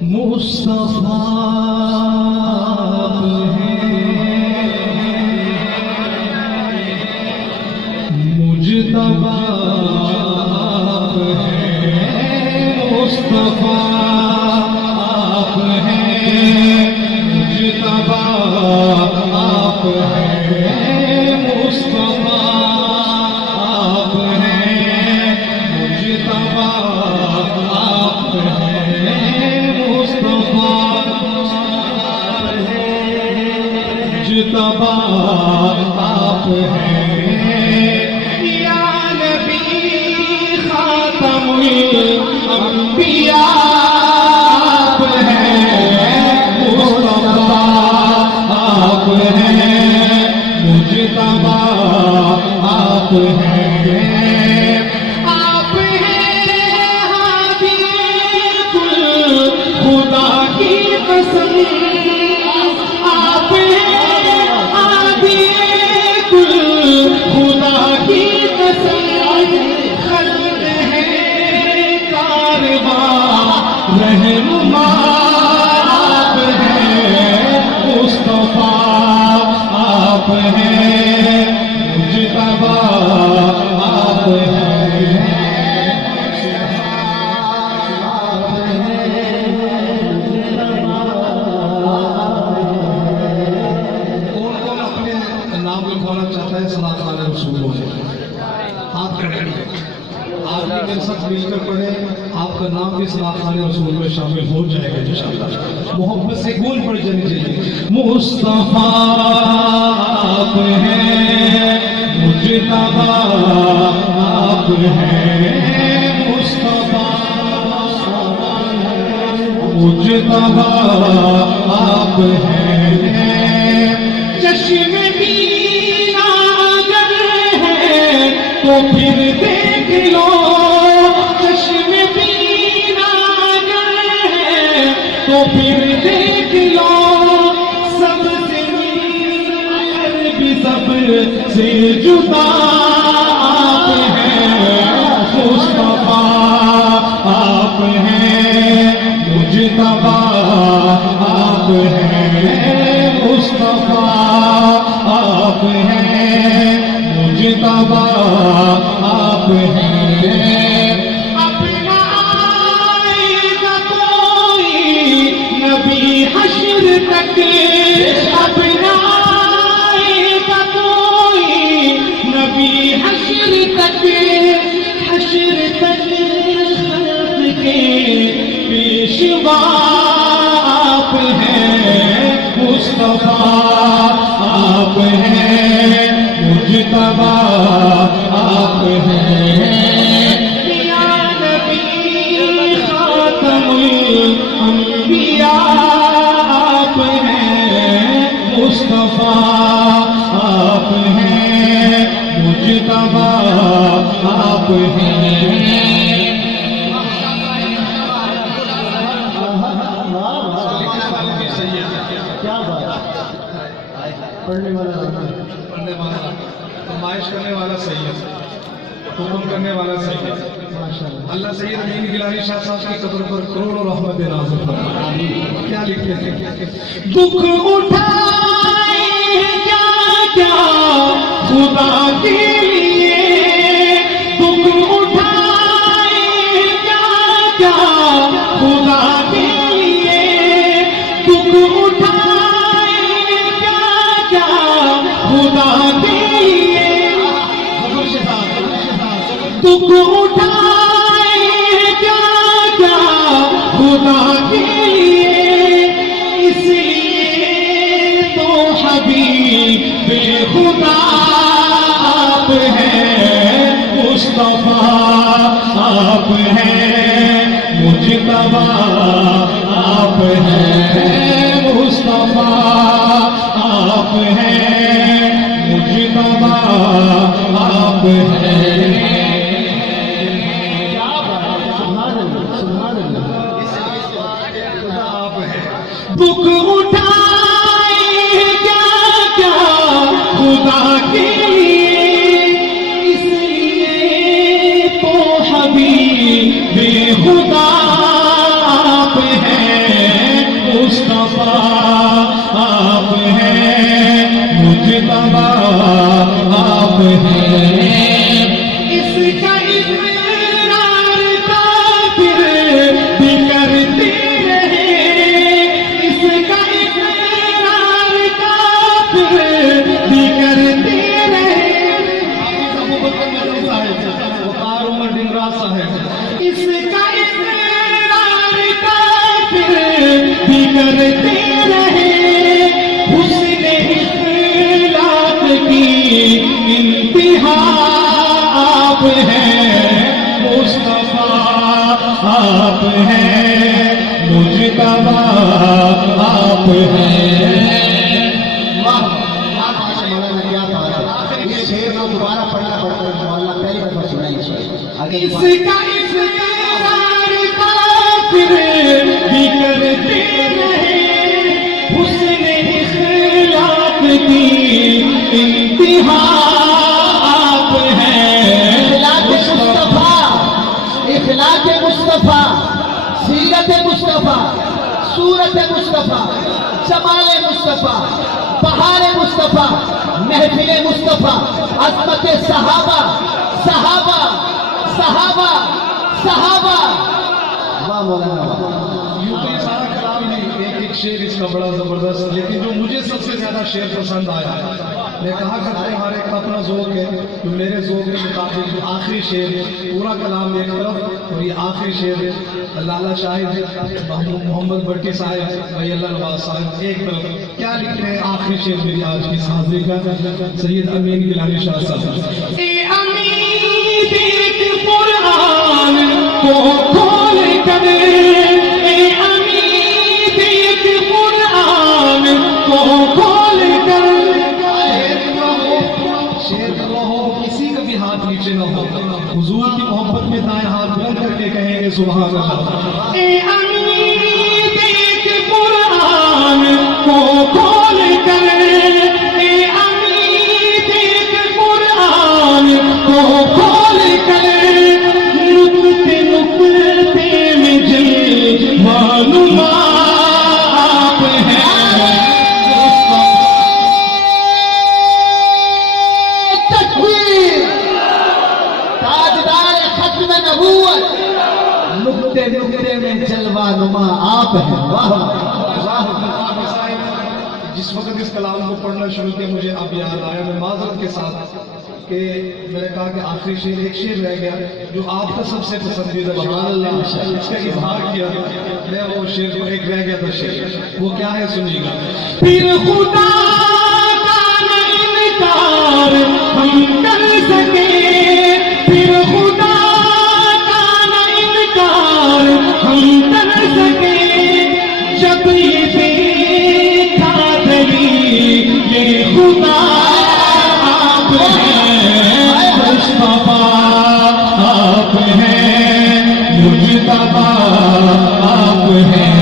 مصطفیٰ مجتبیٰ آپ ہیں، مصطفیٰ آپ ہیں، مجتبیٰ آپ ہیں، مصطفیٰ آپ ہیں، مجتبیٰ آپ ہیں، مصطفیٰ مجتبیٰ آپ ہیں، انبیاء آپ ہیں، مصطفیٰ آپ ہیں، مجتبیٰ آپ ہیں، آپ ہیں ہادی کل خدا کی قسم، آپ ہیں ہادی کل خدا کی قسم، رہنما آپ ہیں، مصطفیٰ آپ ہیں، مجتبیٰ آپ ہیں، کون کون اپنے نام لکھوانا چاہتا ہے صلی اللہ علیہ رسول سے؟ ہاتھ کھڑے آپ بھی میرے ساتھ مل کر پڑھیں، آپ کا نام بھی صلی اللہ علیہ رسول میں شامل ہو جائے گا انشاءاللہ۔ محبت سے گول پڑھ جانی چاہیے۔ مصطفیٰ آپ ہیں، مجتبیٰ آپ ہیں، مصطفیٰ مجتبیٰ آپ ہیں، چشم بینا اگر ہے تو پھر دیکھ لو، چشم بینا اگر ہے تو پھر دیکھ لو، سب سے بھی سب سے جدا آپ ہیں، مصطفیٰ آپ ہیں، مجتبیٰ آپ ہیں، مصطفیٰ آپ ہیں، مجتبیٰ آپ ہیں، اپنا آئے گا کوئی نبی حشر تک، اپنا آئے گا کوئی نبی حشر تک، حشر تک خلق کے پیشوا آپ ہیں، مصطفیٰ آپ ہیں، مجتبیٰ آپ ہیں، یا نبی خاتم الانبیاء آپ ہیں، مصطفیٰ آپ ہیں، مجتبیٰ آپ ہیں۔ کیا بات، پڑھنے والا نمائش کرنے والا صحیح ہے، حکم کرنے والا صحیح ہے۔ اللہ سید امین گیلانی شاہ صاحب کی قبر پر کروڑوں رحمت نازل فرمائے۔ کیا لکھتے ہیں؟ دکھ اٹھائے کیا کیا خدا کے لیے، دکھ اٹھائے کیا کیا خدا کے لیے، دکھ اٹھائے کیا کیا خدا کے لیے، دکھ اٹھائے کیا کیا خدا کے لیے، اس لیے تو حبیب خدا آپ ہیں، مصطفیٰ آپ ہیں، مجتبیٰ آپ ہیں، مصطفیٰ آپ ہیں، مجتبیٰ آپ ہیں۔ دکھ اٹھائے کیا کیا خدا کے لیے، اس لیے تو حبیب خدا آپ ہیں، मुजतबा आप हैं। इसका इकरार काफिर भी करते रहे, इसका इकरार काफिर भी करते रहे। अबू बकर मदनी साहब, वकार उमर डिंगरा साहब, इसका इकरार काफिर भी करते रहे। हुस्न इखलाक की इंतहा आप हैं, मुस्तफा आप हैं, मुजतबा आप हैं। वाह क्या बात है मौलाना, क्या बात है। इस शेर को दोबारा पढ़ना पड़ता है मौलाना, पहली दफा सुना ये शेर। आगे इसका इकरार काफिर भी करते रहे। हुस्न इखलाक की इंतहा आप हैं। इखलाक मुस्तफा, इखलाक मुस्तफा, सीरत मुस्तफा, सूरत मुस्तफा, जमाल मुस्तफा, बहार मुस्तफा, महफिल मुस्तफा, अज़मत सहाबा, सहाबा, सहाबा, सहाबा। वाह मौलाना वाह। यूं तो ये सारा कलाम नहीं, एक एक शेर इसका बड़ा जबरदस्त, लेकिन जो मुझे सबसे ज्यादा शेर पसंद आया, मैं कहा करते हैं हर एक का अपना ज़ौक़ है, तो मेरे ज़ौक़ के मुताबिक जो आखिरी शेर, पूरा कलाम एक तरफ और ये आखिरी शेर लाला शाहिद मोहम्मद भट्टी साहब, भैया नवाज साहब एक तरफ, क्या लिखते हैं आखिरी शेर मेरी आज की हाज़िरी का, सैयद अमीन गिलानी शाह साहब। ए अमीर देख कुरान को खोल कर, ए अमीर देख कुरान को खोल कर। शेर हुआ हो, किसी का भी हाथ नीचे न हो, हुजूर की मोहब्बत में दाएं हाथ बुलंद करके कहेंगे सुभान अल्लाह। ए अमीर देख कुरान को खोल कर, ए अमीर देख कुरान को खोल कर। नुक्ते नुक्ते में जलवानुमा आप हैं। तकबीर, ताजदार खत्म नबूवत, नुक्ते नुक्ते में जलवा नुमा आप हैं। वाह वाह। जिस वक्त इस कलाम को पढ़ना शुरू किया मुझे अब याद आया, मैं माजरत के साथ कि मैंने कहा कि आखिरी शेर एक शेर रह गया जो आपका सबसे पसंदीदा शेर, इसका इजहार किया, मैं वो शेर को एक रह गया था शेर, वो क्या है सुनिएगा। फिर खुदा का न इनकार हम कर सके, फिर खुदा का न इनकार हम कर सके। जब ये देखा दलील ये खुदा आप हैं, मुस्तफा आप हैं, मुजतबा आप हैं।